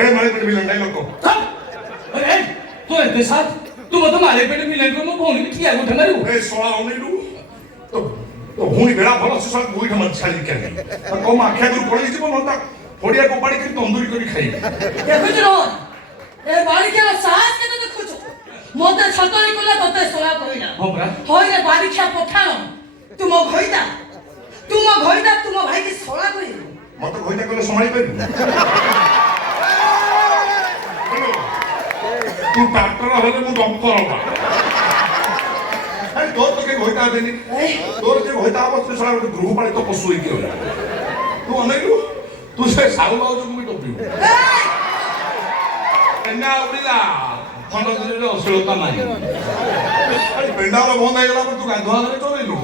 ए मारे पेट मिलन डायलॉग को अरे तो एते साथ तू मत मारे पेट मिलन को मो भौणी ठिया गोठे मारू ए सोळा ओनेडू तो तो भूणी बेड़ा भल से सब गोइठा मन छाली के तो को आख्या गुरु पड़ी जीव नता फोड़िया को पड़ी के तंदूरी करी खाई देखु रो ए बालिका साहस के देखु मोते छतरी कोला तते सोला कहिला हां बरा होय रे बालिका पठाण तू मो घइदा तू मो भाई की सोला कहि मत घइदा कले संभाली पारी तू डॉक्टर हले मु डॉक्टर होगा अरे तोर तो के घइदा देनी तोर के घइदा अवस्था सला गृह पालित पशु होई के तू अनेलु तू से साउ लाउ जो मुई टोपी एना उड़ीला खंड दिले अश्लीलता नाही अरे पेंडावर बंद ହେଇଗଲା ପରେ ତୁ ଗାଧୁଆ ଘରେ ଚଲେଇଲୁ